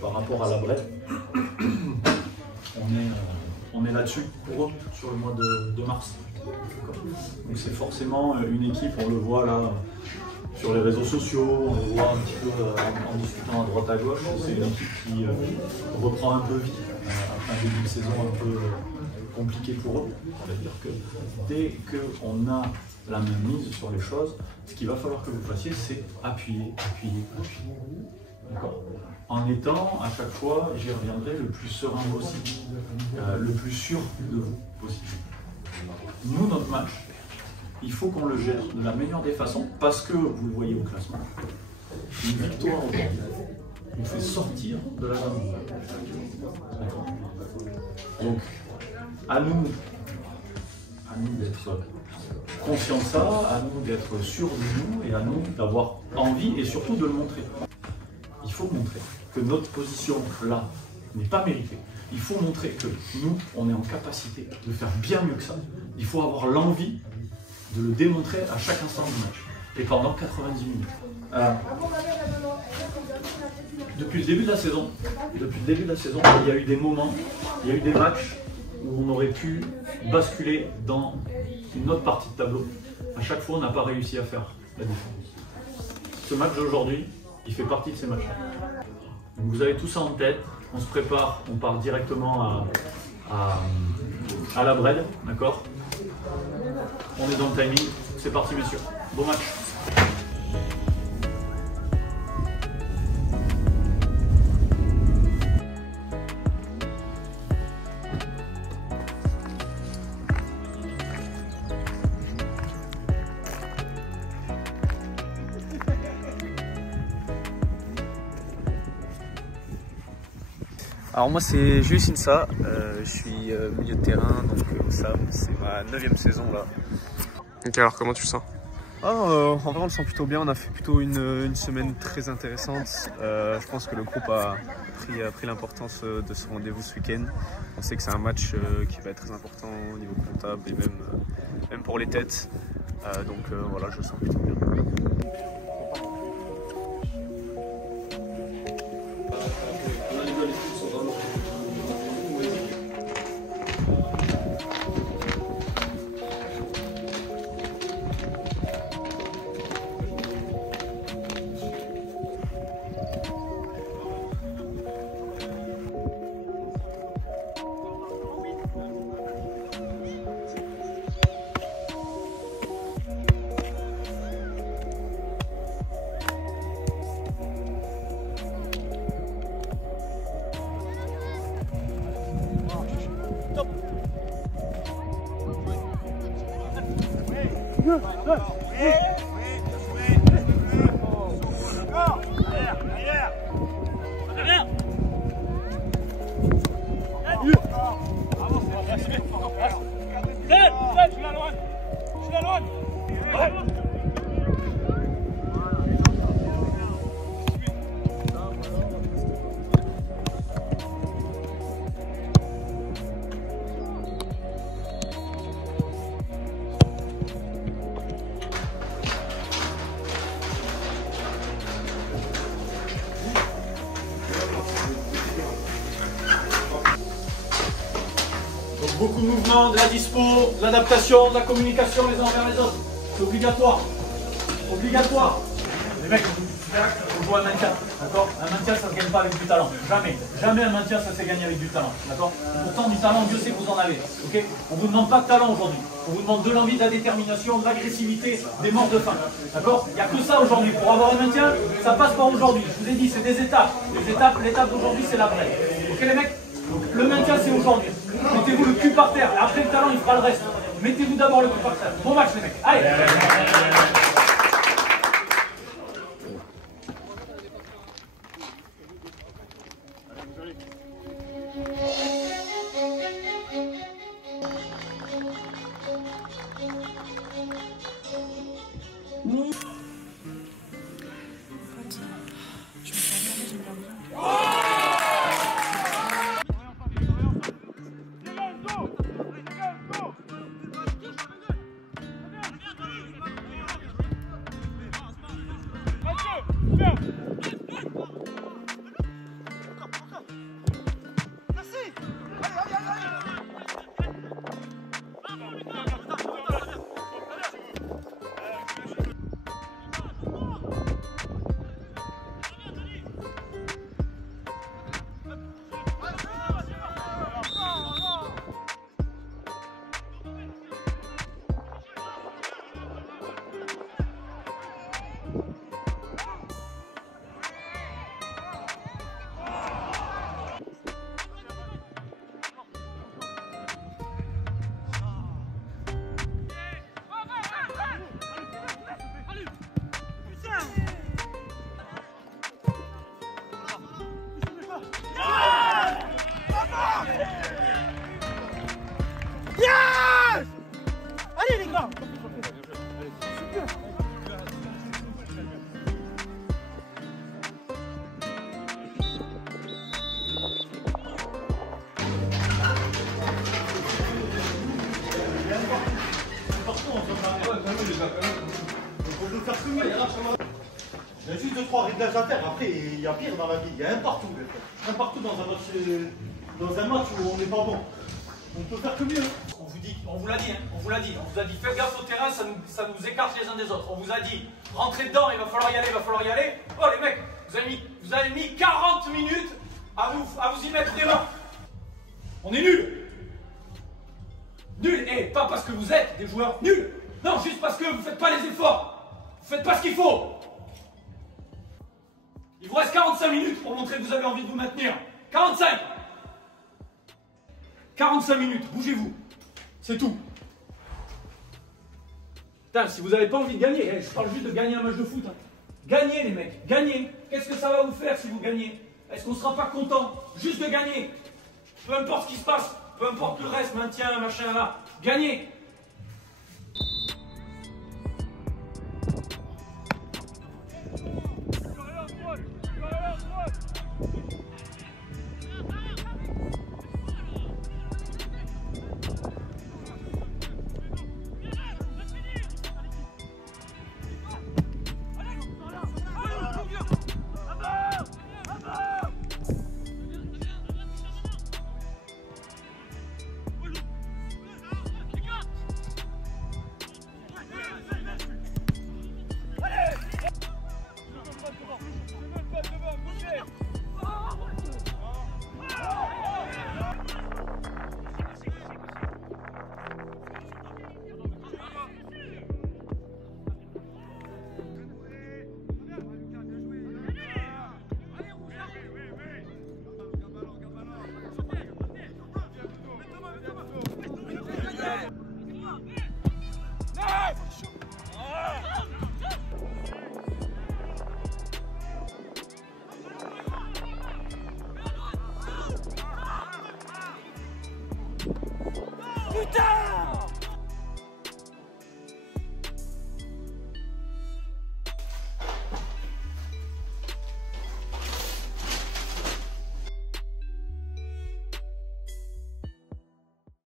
Par rapport à la brette, on est là-dessus pour eux sur le mois de mars. Donc c'est forcément une équipe, on le voit là sur les réseaux sociaux, on le voit un petit peu en discutant à droite à gauche. C'est une équipe qui reprend un peu vie après un début de saison un peu compliqué pour eux. On va dire que dès qu'on a la main mise sur les choses, ce qu'il va falloir que vous fassiez, c'est appuyer, appuyer, appuyer. D'accord ? En étant à chaque fois, j'y reviendrai, le plus serein possible, le plus sûr de vous possible. Nous, notre match, il faut qu'on le gère de la meilleure des façons, parce que, vous le voyez au classement, une victoire aujourd'hui nous fait sortir de la zone. Donc, à nous d'être conscients de ça, à nous d'être sûrs de nous, et à nous d'avoir envie, et surtout de le montrer. Il faut montrer que notre position là n'est pas méritée. Il faut montrer que nous, on est en capacité de faire bien mieux que ça. Il faut avoir l'envie de le démontrer à chaque instant du match. Et pendant 90 minutes. Depuis le début de la saison, il y a eu des moments, il y a eu des matchs où on aurait pu basculer dans une autre partie de tableau. À chaque fois, on n'a pas réussi à faire la différence. Ce match d'aujourd'hui, il fait partie de ces matchs-là. Vous avez tout ça en tête, on se prépare, on part directement à la Bred, d'accord? On est dans le timing, c'est parti messieurs, bon match. Alors moi c'est Julius Insa, je suis milieu de terrain, donc ça c'est ma 9e saison là. Ok, alors comment tu le sens? En vrai on le sent plutôt bien, on a fait plutôt une semaine très intéressante. Je pense que le groupe a pris l'importance de ce rendez-vous ce week-end. On sait que c'est un match qui va être très important au niveau comptable et même pour les têtes. Donc voilà, je le sens plutôt bien. Beaucoup de mouvements, de la dispo, de l'adaptation, de la communication les uns envers les autres. C'est obligatoire. Obligatoire. Les mecs, on joue un maintien, d'accord? Un maintien, ça ne se gagne pas avec du talent. Jamais. Jamais un maintien, ça s'est gagné avec du talent, d'accord? Pourtant, du talent, Dieu sait que vous en avez, ok? On ne vous demande pas de talent aujourd'hui. On vous demande de l'envie, de la détermination, de l'agressivité, des morts de faim, d'accord? Il n'y a que ça aujourd'hui. Pour avoir un maintien, ça passe par aujourd'hui. Je vous ai dit, c'est des étapes. L'étape d'aujourd'hui, c'est la vraie. Ok les mecs? Donc, le maintien, c'est aujourd'hui. Mettez-vous le cul par terre. Après, le talent, il fera le reste. Mettez-vous d'abord le cul par terre. Bon match, les mecs. Allez! on peut faire que mieux. Il y a juste 2-3 réglages à terre. Après, il y a pire dans la vie. Il y a un partout. Un partout dans un match où on n'est pas bon. On peut faire que mieux. On vous l'a dit, on vous a dit, faites gaffe au terrain, ça nous écarte les uns des autres. On vous a dit, rentrez dedans, il va falloir y aller. Oh les mecs, vous avez mis 40 minutes à vous y mettre des mains. On est nuls. Nuls, et pas parce que vous êtes des joueurs nuls. Non, juste parce que vous faites pas les efforts. Vous faites pas ce qu'il faut. Il vous reste 45 minutes pour montrer que vous avez envie de vous maintenir. 45 minutes, bougez-vous. C'est tout. Putain, si vous n'avez pas envie de gagner, je parle juste de gagner un match de foot. Hein. Gagnez les mecs, gagnez. Qu'est-ce que ça va vous faire si vous gagnez? Est-ce qu'on ne sera pas content juste de gagner? Peu importe ce qui se passe, peu importe le reste, maintien, machin là. Gagnez. Putain!